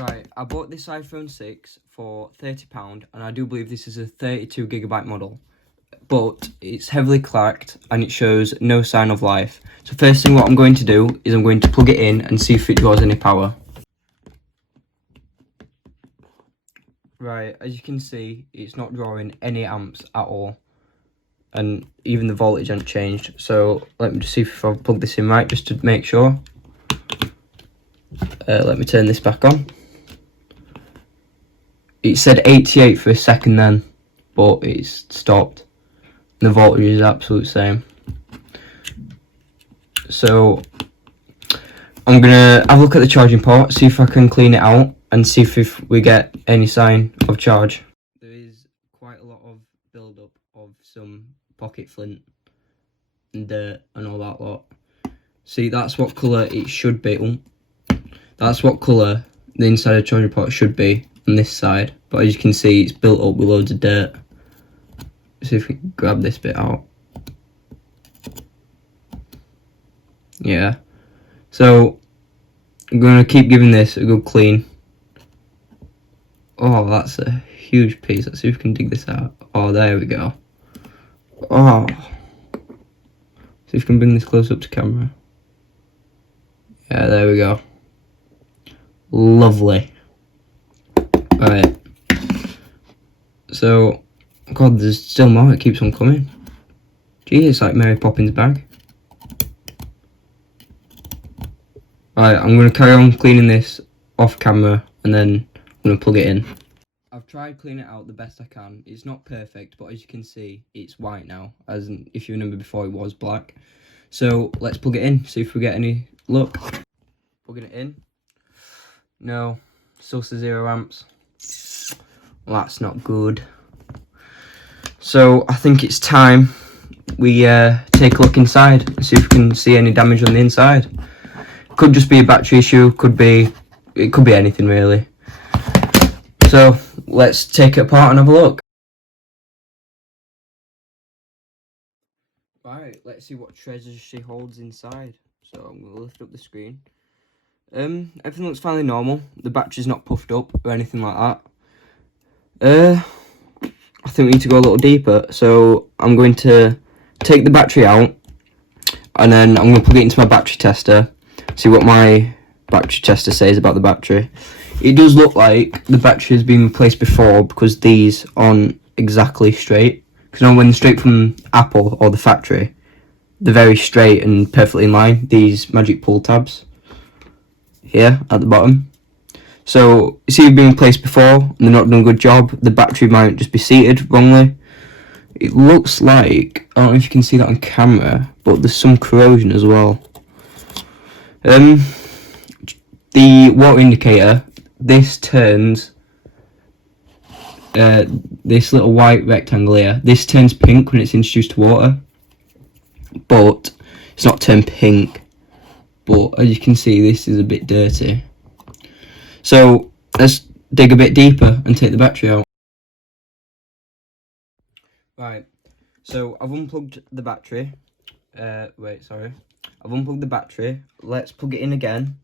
Right, I bought this iPhone 6 for £30 and I do believe this is a 32GB model. But it's heavily cracked and it shows no sign of life. So first thing what I'm going to do is I'm going to plug it in and see if it draws any power. Right, as you can see, it's not drawing any amps at all. And even the voltage hasn't changed. So let me just see if I've plugged this in right, just to make sure. Let me turn this back on. It said 88 for a second then, but it's stopped. The voltage is absolute same. So I'm gonna have a look at the charging port, see if I can clean it out and see if we get any sign of charge. There is quite a lot of build up of some pocket flint and dirt and all that lot. See, that's what colour it should be. That's what colour the inside of the charging port should be on this side, but as you can see it's built up with loads of dirt. See if we can grab this bit out. Yeah, so I'm going to keep giving this a good clean. Oh, that's a huge piece. Let's see if we can dig this out. Oh, there we go. Oh, see if we can bring this close up to camera. Yeah, there we go. Lovely. Right, so God, there's still more. It keeps on coming. Gee, it's like Mary Poppins' bag. Right, I'm going to carry on cleaning this off camera and then I'm going to plug it in. I've tried cleaning it out the best I can. It's not perfect, but as you can see, it's white now. As in, if you remember before, it was black. So let's plug it in, see if we get any luck. Plugging it in. No, still says 0 amps. Well, that's not good. So I think it's time we take a look inside and see if we can see any damage on the inside. Could just be a battery issue, it could be anything really. So let's take it apart and have a look. Right, let's see what treasures she holds inside. So I'm going to lift up the screen. Everything looks fairly normal. The battery's not puffed up or anything like that. I think we need to go a little deeper, so I'm going to take the battery out and then I'm going to plug it into my battery tester, see what my battery tester says about the battery. It does look like the battery has been replaced before because these aren't exactly straight. Because you know, when they're straight from Apple or the factory, they're very straight and perfectly in line, these magic pull tabs here at the bottom. So it's either been replaced before and they're not doing a good job, the battery might just be seated wrongly. It looks like, I don't know if you can see that on camera, but there's some corrosion as well. The water indicator, this turns, this little white rectangle here, this turns pink when it's introduced to water, but it's not turned pink. But as you can see, this is a bit dirty. So let's dig a bit deeper and take the battery out. Right, so I've unplugged the battery. I've unplugged the battery. Let's plug it in again.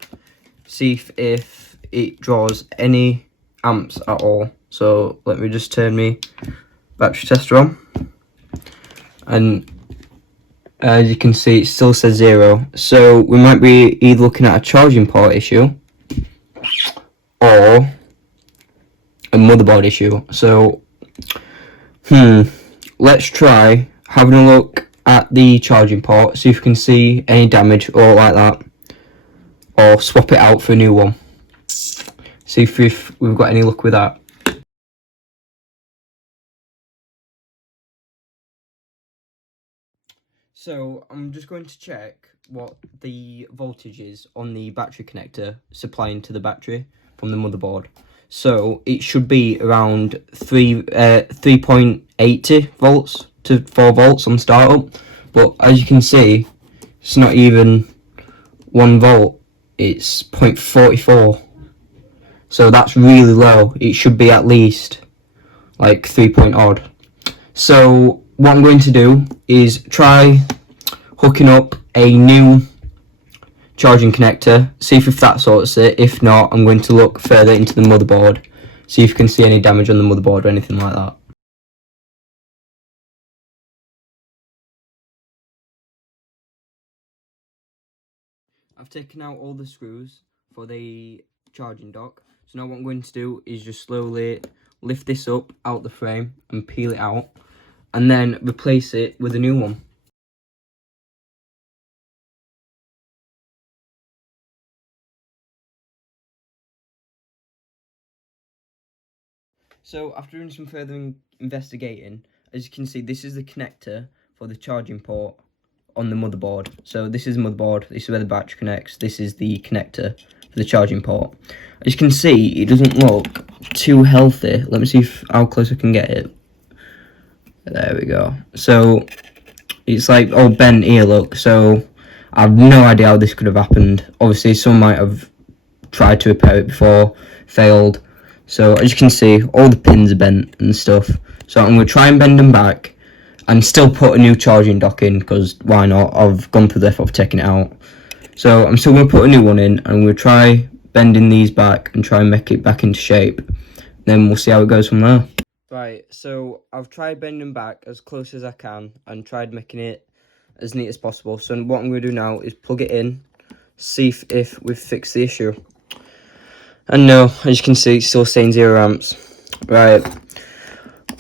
See if it draws any amps at all. So let me just turn my battery tester on. And as you can see, it still says 0. So we might be either looking at a charging port issue or a motherboard issue. So, let's try having a look at the charging port, see if we can see any damage or like that, or swap it out for a new one. See if we've got any luck with that. So I'm just going to check what the voltage is on the battery connector supplying to the battery from the motherboard. So it should be around 3.80 volts to 4 volts on startup, but as you can see, it's not even 1 volt, it's 0.44. So that's really low. It should be at least like 3 point odd. So what I'm going to do is try hooking up a new charging connector, see if that sorts it. If not, I'm going to look further into the motherboard, see if you can see any damage on the motherboard or anything like that. I've taken out all the screws for the charging dock, so now what I'm going to do is just slowly lift this up out the frame and peel it out, and then replace it with a new one. So after doing some further investigating, as you can see, this is the connector for the charging port on the motherboard. So this is the motherboard, this is where the battery connects, this is the connector for the charging port. As you can see, it doesn't look too healthy. Let me see how close I can get it. There we go. So it's like all bent here, look. So I have no idea how this could have happened. Obviously someone might have tried to repair it before, failed. So as you can see, all the pins are bent and stuff. So I'm going to try and bend them back and still put a new charging dock in, because why not? I've gone through the effort of taking it out. So I'm still going to put a new one in, and I'm going to try bending these back and try and make it back into shape. Then we'll see how it goes from there. Right, so I've tried bending them back as close as I can and tried making it as neat as possible. So what I'm going to do now is plug it in, see if we've fixed the issue. And no, as you can see, it's still saying 0 amps. Right,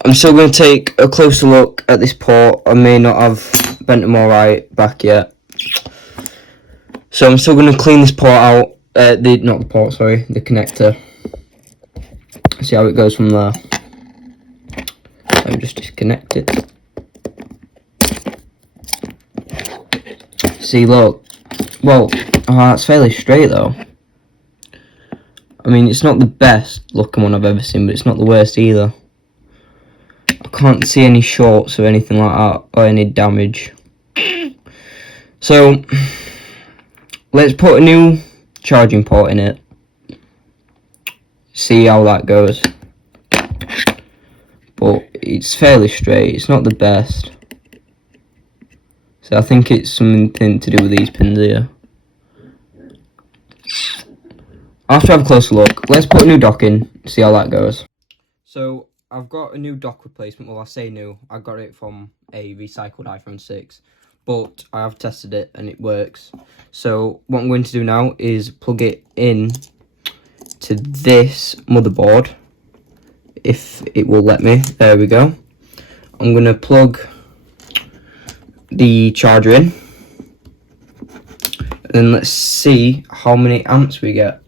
I'm still going to take a closer look at this port. I may not have bent them all right back yet. So I'm still going to clean this port out, not the port, sorry, the connector. See how it goes from there. Let me just disconnect it. See, look. Well, it's fairly straight though. I mean, it's not the best looking one I've ever seen, but it's not the worst either. I can't see any shorts or anything like that, or any damage. So, let's put a new charging port in it. See how that goes. But it's fairly straight, it's not the best. So I think it's something to do with these pins here. After I have a closer look, let's put a new dock in, see how that goes. So I've got a new dock replacement. Well, I say new, I got it from a recycled iPhone 6, but I have tested it and it works. So what I'm going to do now is plug it in to this motherboard, if it will let me. There we go. I'm going to plug the charger in, and then let's see how many amps we get.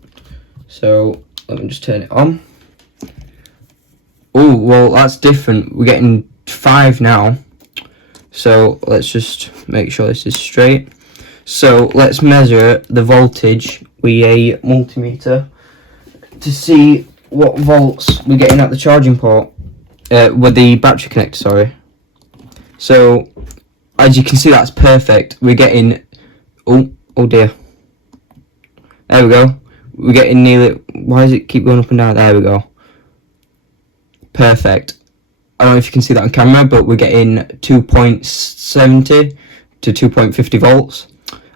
So let me just turn it on. Oh, well, that's different. We're getting 5 now. So let's just make sure this is straight. So let's measure the voltage with a multimeter to see what volts we're getting at the charging port, with the battery connector, sorry. So as you can see, that's perfect. We're getting, oh dear. There we go. We're getting nearly, why does it keep going up and down? There we go. Perfect. I don't know if you can see that on camera, but we're getting 2.70 to 2.50 volts.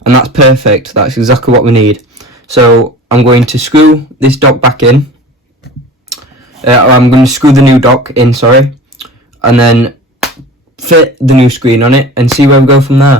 And that's perfect. That's exactly what we need. So I'm going to screw this dock back in. I'm going to screw the new dock in, sorry. And then fit the new screen on it and see where we go from there.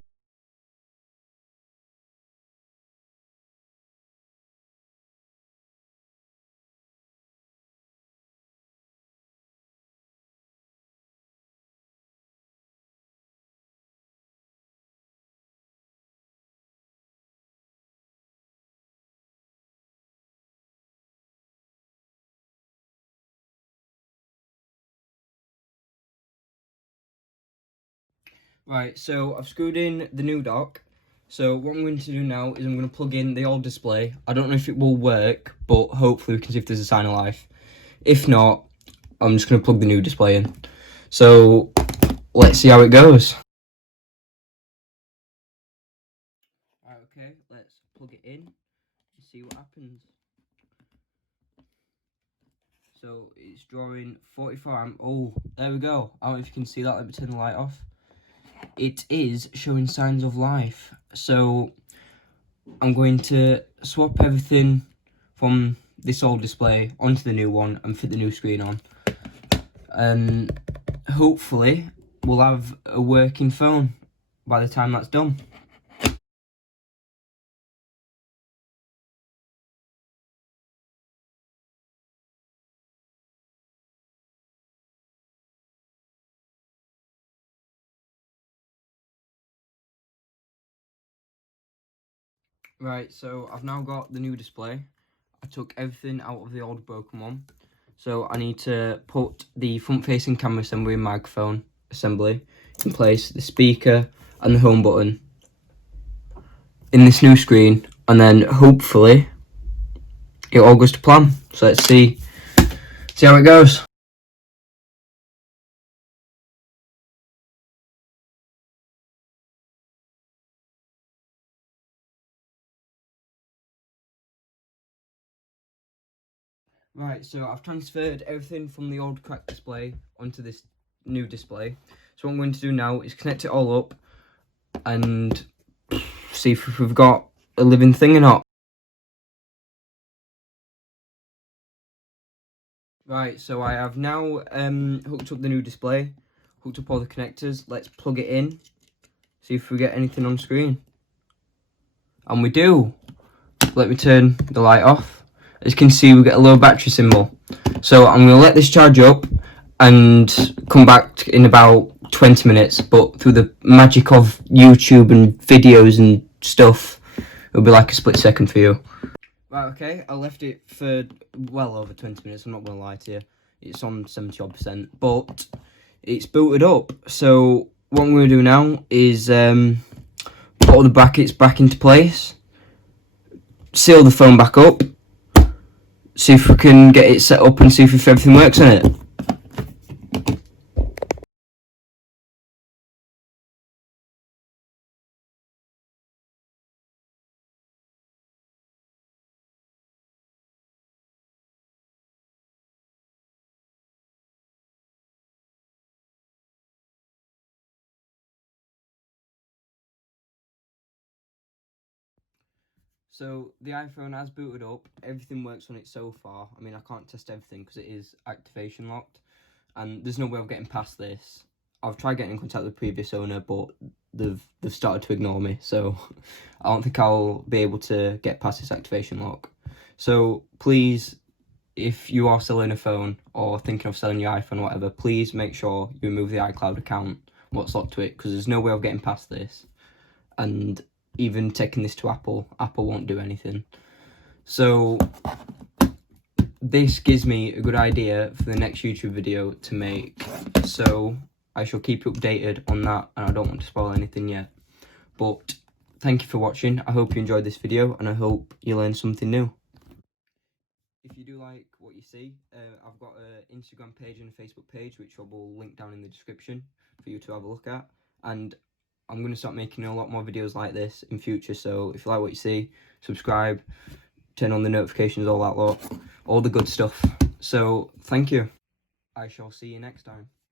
Right, so I've screwed in the new dock. So what I'm going to do now is I'm going to plug in the old display. I don't know if it will work, but hopefully we can see if there's a sign of life. If not, I'm just going to plug the new display in. So let's see how it goes. Right, okay, let's plug it in and see what happens. So it's drawing 44 amp. Oh, there we go. I don't know if you can see that. Let me turn the light off. It is showing signs of life. So I'm going to swap everything from this old display onto the new one and fit the new screen on. And hopefully we'll have a working phone by the time that's done. Right, so I've now got the new display. I took everything out of the old broken one. So I need to put the front-facing camera assembly and microphone assembly in place, the speaker and the home button in this new screen, and then hopefully it all goes to plan. So let's see how it goes. Right, so I've transferred everything from the old cracked display onto this new display. So what I'm going to do now is connect it all up and see if we've got a living thing or not. Right, so I have now hooked up the new display, hooked up all the connectors. Let's plug it in, see if we get anything on screen. And we do. Let me turn the light off. As you can see, we get a low battery symbol. So I'm going to let this charge up and come back in about 20 minutes. But through the magic of YouTube and videos and stuff, it'll be like a split second for you. Right, okay, I left it for well over 20 minutes, I'm not going to lie to you. It's on 70%, but it's booted up. So what I'm going to do now is put all the brackets back into place, seal the phone back up, see if we can get it set up and see if everything works on it. So the iPhone has booted up, everything works on it so far. I mean, I can't test everything because it is activation locked, and there's no way of getting past this. I've tried getting in contact with the previous owner, but they've started to ignore me, so I don't think I'll be able to get past this activation lock. So please, if you are selling a phone or thinking of selling your iPhone or whatever, please make sure you remove the iCloud account, what's locked to it, because there's no way of getting past this. And even taking this to Apple won't do anything. So this gives me a good idea for the next YouTube video to make. So I shall keep you updated on that, and I don't want to spoil anything yet. But thank you for watching. I hope you enjoyed this video, and I hope you learned something new. If you do like what you see, I've got an Instagram page and a Facebook page, which I will link down in the description for you to have a look at. And I'm going to start making a lot more videos like this in future, so if you like what you see, subscribe, turn on the notifications, all that lot, all the good stuff. So, thank you. I shall see you next time.